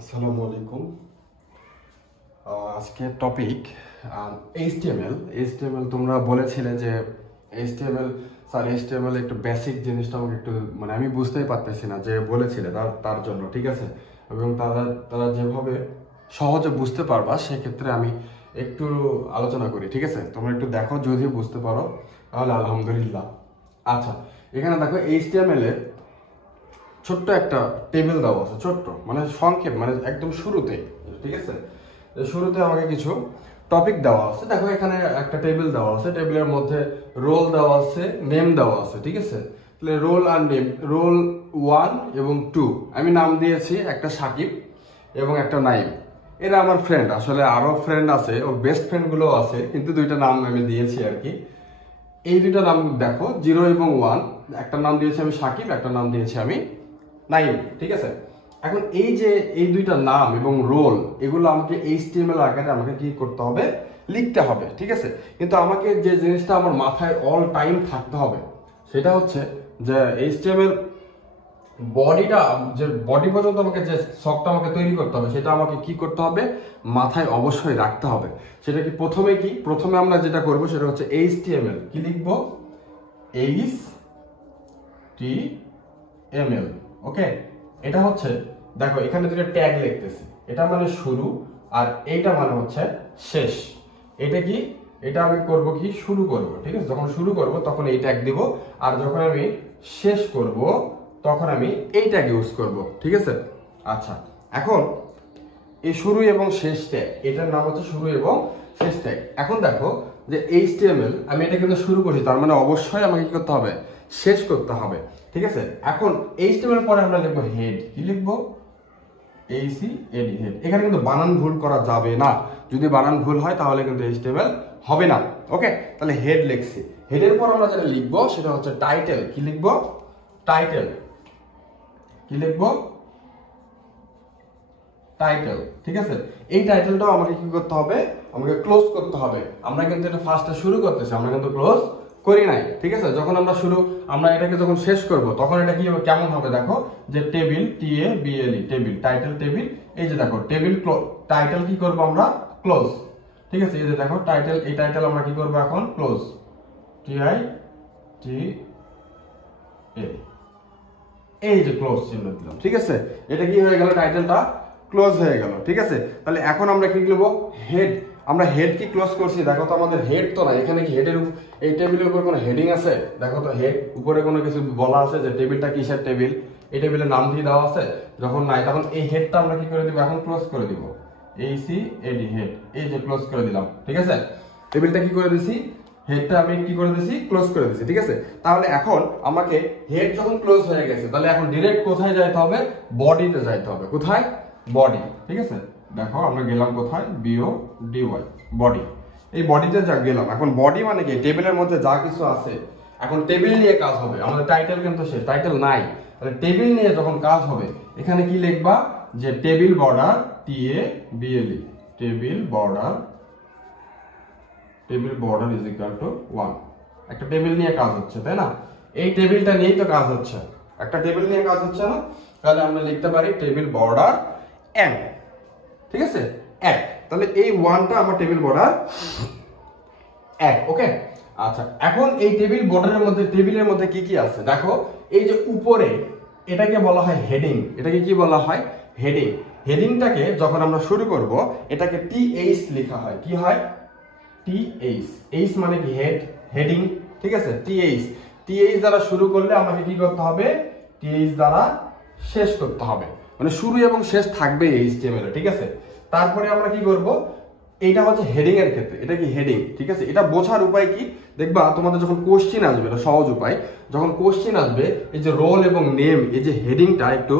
আসসালামু আলাইকুম। আজকে টপিক এইচটিএমএল। এইচটিএমএল তোমরা বলেছিলে যে এইচটিএমএল একটু বেসিক জিনিসটা আমাকে একটু মানে আমি বুঝতেই পারতেছি না যে বলেছিলে তার জন্য, ঠিক আছে? এবং তারা যেভাবে সহজে বুঝতে পারবা সেক্ষেত্রে আমি একটু আলোচনা করি, ঠিক আছে? তোমরা একটু দেখো, যদি বুঝতে পারো তাহলে আলহামদুলিল্লাহ। আচ্ছা, এখানে দেখো এইচটিএমএল এর ছোট্ট একটা টেবিল দেওয়া আছে, ছোট্ট মানে সংক্ষেপ, মানে একদম শুরুতেই, ঠিক আছে? শুরুতে আমাকে কিছু টপিক দেওয়া আছে। দেখো এখানে একটা টেবিল দেওয়া আছে, টেবিলের মধ্যে রোল দেওয়া আছে, নেম দেওয়া আছে, ঠিক আছে? তাহলে রোল আর নেম, রোল 1 এবং 2 আমি নাম দিয়েছি, একটা সাকিব এবং একটা নাইম। এরা আমার ফ্রেন্ড, আসলে আরো ফ্রেন্ড আছে, ওর বেস্ট ফ্রেন্ড গুলো আছে, কিন্তু দুইটা নাম আমি দিয়েছি আর কি। এই দুইটা নাম দেখো, 0 এবং 1, একটা নাম দিয়েছি আমি সাকিব, একটা নাম দিয়েছি আমি নাইম, ঠিক আছে? এখন এই যে এই দুইটা নাম এবং রোল, এগুলো আমাকে এইচটিএমএল আকারে আমাকে কি করতে হবে, লিখতে হবে, ঠিক আছে? কিন্তু আমাকে যে জিনিসটা আমার মাথায় অল টাইম থাকতে হবে সেটা হচ্ছে যে এইচটিএমএল বডিটা, যে বডি পর্যন্ত আমাকে যে শখটা আমাকে তৈরি করতে হবে, সেটা আমাকে কি করতে হবে, মাথায় অবশ্যই রাখতে হবে। সেটা কি প্রথমে আমরা যেটা করব সেটা হচ্ছে এইচটিএমএল কি লিখবো, এইচটিএমএল, ওকে? এটা হচ্ছে, দেখো এখানে দুটো ট্যাগ লিখতেছি, এটা মানে শুরু আর এইটা মানে হচ্ছে শেষ। এটা কি, এটা আমি করব কি, শুরু করব, ঠিক আছে? যখন শুরু করব তখন এই ট্যাগ দিব, আর যখন আমি শেষ করব তখন আমি এই ট্যাগ ইউজ করব, ঠিক আছে? আচ্ছা, এখন এই শুরু এবং শেষ ট্যাগ, এটার নাম হচ্ছে শুরু এবং শেষ ট্যাগ। এখন দেখো যে এইচটিএমএল আমি এটা কিন্তু শুরু করছি, তার মানে অবশ্যই আমাকে কি করতে হবে, শেষ করতে হবে, ঠিক আছে? এখন এইচটিএমএল পরে আমরা লিখবো হেড, কি লিখবো, এইচটিএমএল হেড। এখানে কিন্তু বানান ভুল করা যাবে না, যদি বানান ভুল হয় তাহলে কিন্তু এইচটিএমএল হবে না, ওকে? তাহলে হেড লিখছি, হেডের পর আমরা যেটা লিখবো সেটা হচ্ছে টাইটেল, কি লিখবো, টাইটেল, কি লিখবো, টাইটেল, ঠিক আছে? এই টাইটেলটাও আমাকে কি করতে হবে, আমাকে ক্লোজ করতে হবে। আমরা কিন্তু এটা ফার্স্টে শুরু করতেছি, আমরা কিন্তু ক্লোজ করি নাই, ঠিক আছে? যখন আমরা এটাকে যখন শেষ করব তখন এটা কি হবে, কেমন হবে, দেখো যে table, TABLE, table, title table, এই যে দেখো টেবিল টাইটেল কি করব আমরা, ক্লোজ, ঠিক আছে? এই যে দেখো টাইটেল, এই টাইটেল আমরা কি করব এখন, ক্লোজ, TITL, এই যে ক্লোজ চিহ্ন দিলাম, ঠিক আছে? এটা কি হয়ে গেল, টাইটেলটা ক্লোজ হয়ে গেল, ঠিক আছে? তাহলে এখন আমরা কি লিখবো, হেড। আমরা হেড কি ক্লোজ করছি, দেখো তো আমাদের হেড তো না, এখানে কি হেডের এই টেবিলের উপর কোনো হেডিং আছে, দেখো তো হেড উপরে কোনো কিছু বলা আছে যে টেবিলটা কিসের টেবিল, এই টেবিলের নাম দিয়ে দেওয়া আছে? যখন নাই তখন এই হেডটা আমরা কি করে দিব, এখন ক্লোজ করে দিব, ACAD হেড, এই যে ক্লোজ করে দিলাম, ঠিক আছে? টেবিলটা কি করে দিছি, হেডটা আমি কি করে দিছি, ক্লোজ করে দিছি, ঠিক আছে? তাহলে এখন আমাকে হেড যখন ক্লোজ হয়ে গেছে, তাহলে এখন ডাইরেক্ট কোথায় যাইতে হবে, বডিতে যাইতে হবে। কোথায়, বডি, ঠিক আছে? দেখো আমরা গেলাম কোথায়, BODY, বডি। এই বডিতে যা গেলাম, এখন বডি মানে কি, টেবিলের মধ্যে যা কিছু আছে, এখন টেবিল নিয়ে কাজ হবে। আমাদের টাইটেল কিন্তু শেষ, টাইটেল নাই, তাহলে টেবিল নিয়ে যখন কাজ হবে এখানে কি লিখবা, যে table border, TABLE, table border is equal to 1। একটা টেবিল নিয়ে কাজ হচ্ছে, তাই না? এই টেবিলটা নিয়েই তো কাজ হচ্ছে, একটা টেবিল নিয়ে কাজ হচ্ছে না? তাহলে আমরা লিখতে পারি টেবিল বর্ডার 1, ঠিক আছে? 1, তাহলে এই 1টা আমার টেবিল বর্ডার 1, ওকে? আচ্ছা, এখন এই টেবিল বর্ডারের মধ্যে, টেবিলের মধ্যে কি কি আছে দেখো, এই যে উপরে এটাকে বলা হয় হেডিং, এটাকে কি বলা হয়, হেডিং। হেডিংটাকে যখন আমরা শুরু করব এটাকে TH লেখা হয়, কি হয়, TH, H মানে কি, হেড, হেডিং, ঠিক আছে? TH দ্বারা শুরু করলে আমাকে কি করতে হবে, TH দ্বারা শেষ করতে হবে, মানে শুরু এবং শেষ থাকবে এইচটিএমএল এ, ঠিক আছে? তারপরে আমরা কি করব, এইটা হচ্ছে হেডিং এর ক্ষেত্রে, এটা কি হেডিং, ঠিক আছে? এটা বোঝার উপায় কি, দেখবা তোমাদের যখন কোশ্চেন আসবে, এটা সহজ উপায়, যখন কোশ্চেন আসবে এই যে রোল এবং নেম, এই যে হেডিংটা একটু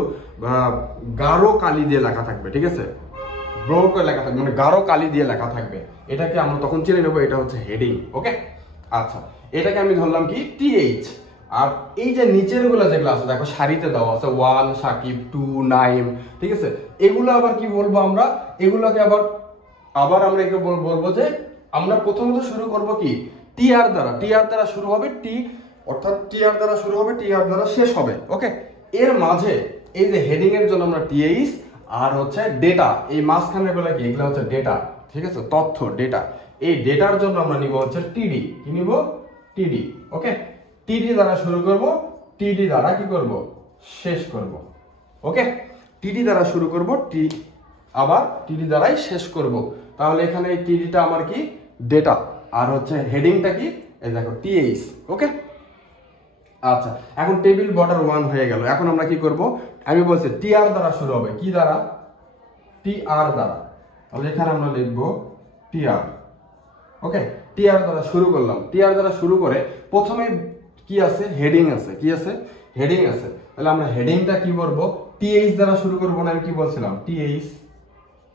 গাঢ় কালি দিয়ে লেখা থাকবে, ঠিক আছে? ব্রো করে লেখা থাকবে, মানে গাঢ় কালি দিয়ে লেখা থাকবে, এটাকে আমরা তখন চিনে নেবো এটা হচ্ছে হেডিং, ওকে? আচ্ছা, এটাকে আমি ধরলাম কি, TH। আর এই যে নিচের গুলো যেগুলো আছে দেখো সারিতে দেওয়া আছে, 1 সাকিব, 2 নাইম, ঠিক আছে? এগুলো আবার কি বলবো আমরা, এগুলোকে আবার আমরা একে বলবো যে আমরা প্রথমত শুরু করব কি, TR দ্বারা শুরু হবে, অর্থাৎ TR দ্বারা শুরু হবে, TR দ্বারা শেষ হবে, ওকে? এর মাঝে এই যে হেডিং এর জন্য আমরা TH, আর হচ্ছে ডেটা, এই মাঝখানে গুলো কি, এগুলো হচ্ছে ডেটা, ঠিক আছে, তথ্য, ডেটা। এই ডেটার জন্য আমরা নিব হচ্ছে টিডি, কি নিব, টিডি। ওকে, টিডি দ্বারা শুরু করব, টিডি দ্বারা কি করব, শেষ করব। ওকে, টিডি দ্বারা শুরু করব, আবার টিডি দ্বারাই শেষ করব। তাহলে এখানে এই টিডিটা আমার কি, ডেটা, আর হচ্ছে হেডিংটা কি, এই দেখো টিএইচ। ওকে, আচ্ছা, এখন টেবিল বর্ডার 1 হয়ে গেল। এখন আমরা কি করব, আমি বলছি টিআর দ্বারা শুরু হবে, কি দ্বারা, টিআর দ্বারা। তাহলে এখানে আমরা লিখব টিআর। ওকে, টিআর দ্বারা শুরু করলাম। টিআর দ্বারা শুরু করে প্রথমে কি আছে, হেডিং আছে, কি আছে, হেডিং আছে। তাহলে আমরা হেডিংটা কি করব, টিএইচ দ্বারা শুরু করব না, আমি কি বলছিলাম, টিএইচ,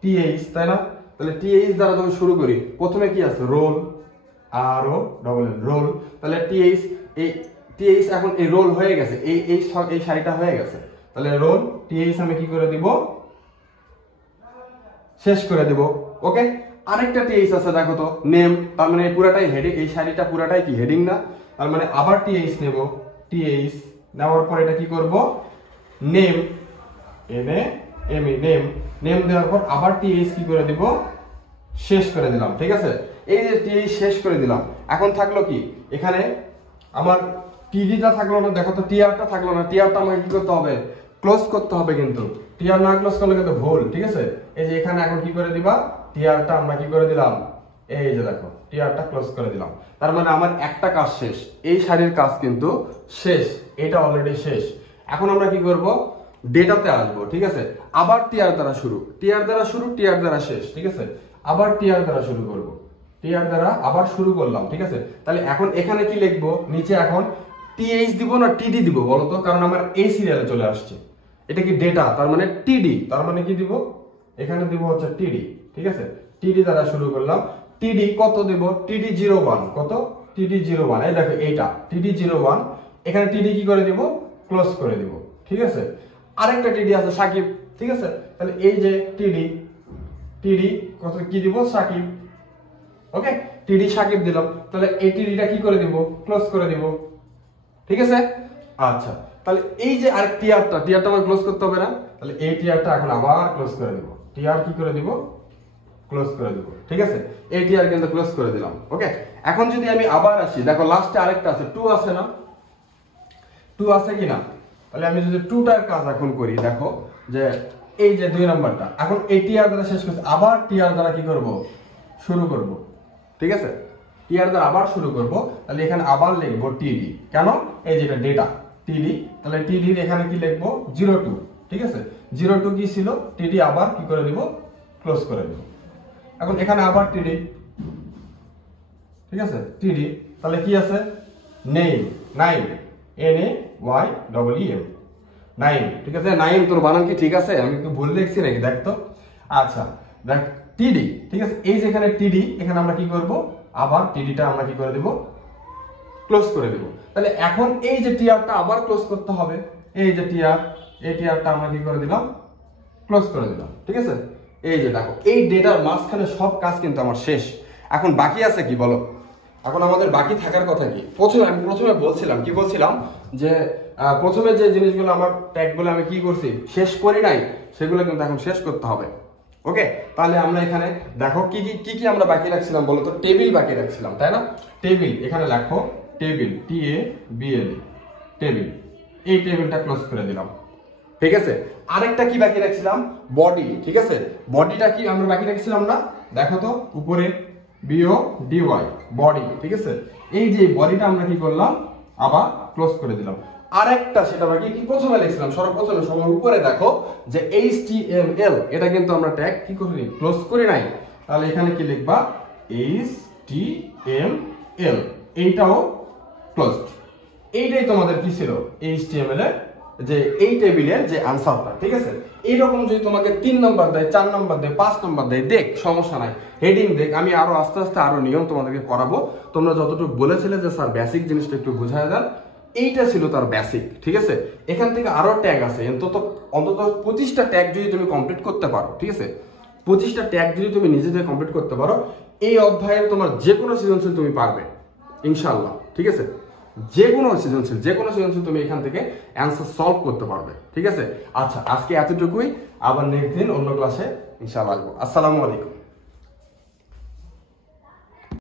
টিএইচ, তাই না? তাহলে টিএইচ দ্বারা যখন শুরু করি, প্রথমে কি আছে, রোল, আর ও ডবল এল, রোল। তাহলে টিএইচ, এই টিএইচ এখন এই রোল হয়ে গেছে, এই সারিটা হয়ে গেছে। তাহলে রোল, টিএইচ আমি কি করে দিব, শেষ করে দিব। ওকে, আরেকটা টিএইচ আছে, দেখো তো, নেম। তার মানে পুরাটাই হেডিং, এই সারিটা পুরাটাই কি, হেডিং না? তার মানে আবার টিএইচ নেব, টিএইচ নেওয়ার পর এটা কি করব, নেম, এনে এমই, নেম, নেম দেওয়ার পর আবার টিএইচ কি করে দিব, শেষ করে দিলাম। ঠিক আছে, এই যে টিএইচ শেষ করে দিলাম। এখন থাকলো কি, এখানে আমার টিডিটা থাকলো না, দেখো তো, টিআরটা থাকলো না। টিআরটা আমাকে কি করতে হবে, ক্লোজ করতে হবে, কিন্তু টিআর না ক্লোজ করলে কিন্তু ভুল। ঠিক আছে, এই যে এখানে এখন কি করে দিবা, টিআরটা আমরা কি করে দিলাম, এই যে দেখো টিআরটা ক্লোজ করে দিলাম। তার মানে আমার একটা কাজ শেষ, এই সারির কাজ কিন্তু শেষ, এটা অলরেডি শেষ। এখন আমরা কি করব, ডেটাতে আসবো। ঠিক আছে, আবার টিআর দ্বারা শুরু, টিআর দ্বারা শুরু, টিআর দ্বারা শেষ। ঠিক আছে, আবার টিআর দ্বারা শুরু করব, টিআর দ্বারা আবার শুরু করলাম। ঠিক আছে, তাহলে এখন এখানে কি লিখবো, নিচে এখন টিএইচ দিব না টিডি দিব বলো তো, কারণ আমার এই সিরিয়ালে চলে আসছে। এটা কি ডেটা, তার মানে টিডি, তার মানে কি দিব, এখানে দিব হচ্ছে টিডি। ঠিক আছে, টিডি দ্বারা শুরু করলাম। টিডি কত দেব, টিডি 01, কত, টিডি 01, এই দেখো এইটা টিডি 01। এখানে টিডি কি করে দিব, ক্লোজ করে দিব। ঠিক আছে, আরেকটা টিডি আছে সাকিব। ঠিক আছে, তাহলে এই যে টিডি, টিডি কত কি দিব, সাকিব। ওকে, টিডি সাকিব দিলাম। তাহলে এই টিডিটা কি করে দিব, ক্লোজ করে দিব। ঠিক আছে, আচ্ছা, তাহলে এই যে আরেক টিআরটা, টিআরটা আমার ক্লোজ করতে হবে না? তাহলে এই টিআরটা এখন আবার ক্লোজ করে দিব। টিআর কি করে দিব, ক্লোজ করে দিব। ঠিক আছে, এই টিআর কিন্তু ক্লোজ করে দিলাম। ওকে, এখন যদি আমি আবার আসি, দেখো লাস্টে আরেকটা আছে, 2 আছে না, 2 আছে কি না? তাহলে আমি যদি 2টার কাজ এখন করি, দেখো যে এই যে 2 নাম্বারটা এখন এই টিআর দ্বারা শেষ করছি, আবার টিআর দ্বারা কি করব, শুরু করব। ঠিক আছে, টিআর দ্বারা আবার শুরু করব। তাহলে এখানে আবার লিখব টিডি, কেন, এই যেটা ডেটা টিডি। তাহলে টিডি এখানে কি লিখব, 02। ঠিক আছে, 02 কি ছিল, টিডি আবার কি করে দিব, ক্লোজ করে দিব। এখন এখানে আবার টিডি। ঠিক আছে, টিডি, তাহলে কি আছে, নেম, 9, NAYEM, 9। ঠিক আছে, 9 তোর বানান কি ঠিক আছে, আমি একটু ভুল লিখছি নাকি দেখ তো। আচ্ছা, দেখ টিডি। ঠিক আছে, এই যেখানে টিডি, এখানে আমরা কি করব, আবার টিডিটা আমরা কি করে দেব, ক্লোজ করে দেব। তাহলে এখন এই যে টিআরটা আবার ক্লোজ করতে হবে, এই যে টিআর, এই টিআরটা আমরা কি করে দিলাম, ক্লোজ করে দিলাম। ঠিক আছে, এই যে দেখো এই ডেটার মাঝখানে সব কাজ কিন্তু আমার শেষ। এখন বাকি আছে কি বলো, এখন আমাদের বাকি থাকার কথা কি, আমি প্রথমে বলছিলাম, কি বলছিলাম, যে প্রথমে যে জিনিসগুলো আমার ট্যাগগুলো আমি কি করছি, শেষ করি নাই, সেগুলো কিন্তু এখন শেষ করতে হবে। ওকে, তাহলে আমরা এখানে দেখো কি কি কি আমরা বাকি রাখছিলাম বলো তো, টেবিল বাকি রাখছিলাম, তাই না? টেবিল, এখানে লেখো টেবিল, TABL, টেবিল। এই টেবিলটা ক্লোজ করে দিলাম। ঠিক আছে, আরেকটা কি বাকি রাখছিলাম, বডি। ঠিক আছে, বডিটা কি আমরা বাকি রাখছিলাম না, দেখো তো উপরে BODY, বডি। ঠিক আছে, এই যে বডিটা আমরা কি করলাম, আবার ক্লোজ করে দিলাম। আরেকটা সেটা বাকি কি প্রথমে লিখছিলাম, সর্বপ্রথমে সবার উপরে দেখো যে HTML, এটা কিন্তু আমরা ট্যাগ কি করিনি, ক্লোজ করি নাই। তাহলে এখানে কি লিখবা, HTML, এইটাও ক্লোজড। এইটাই তোমাদের কি ছিল, HTML এর যে এই টেবিলের যে আনসারটা। ঠিক আছে, এইরকম যদি তোমাকে 3 নাম্বার দেয়, 4 নাম্বার দেয়, 5 নাম্বার দেয়, দেখ সমস্যা নাই, হেডিং দেখ, আমি আরো আস্তে আস্তে আরো নিয়ম তোমাদেরকে করাবো। তোমরা যতটুকু বলেছিলে যে স্যার বেসিক জিনিসটা একটু বুঝায় দেন, এইটা ছিল তার বেসিক। ঠিক আছে, এখান থেকে আরো ট্যাগ আছে, অন্তত 25টা ট্যাগ যদি তুমি কমপ্লিট করতে পারো। ঠিক আছে, 25টা ট্যাগ যদি তুমি নিজে থেকে কমপ্লিট করতে পারো, এই অধ্যায়ের তোমার যে কোনো সৃজনশীল তুমি পারবে ইনশাআল্লাহ। ঠিক আছে, যে কোনো সৃজনশীল তুমি এখান থেকে অ্যান্সার সলভ করতে পারবে। ঠিক আছে, আচ্ছা আজকে এতটুকুই, আবার নেক্সট দিন অন্য ক্লাসে ইনশাআল্লাহ আসবো। আসসালামু আলাইকুম।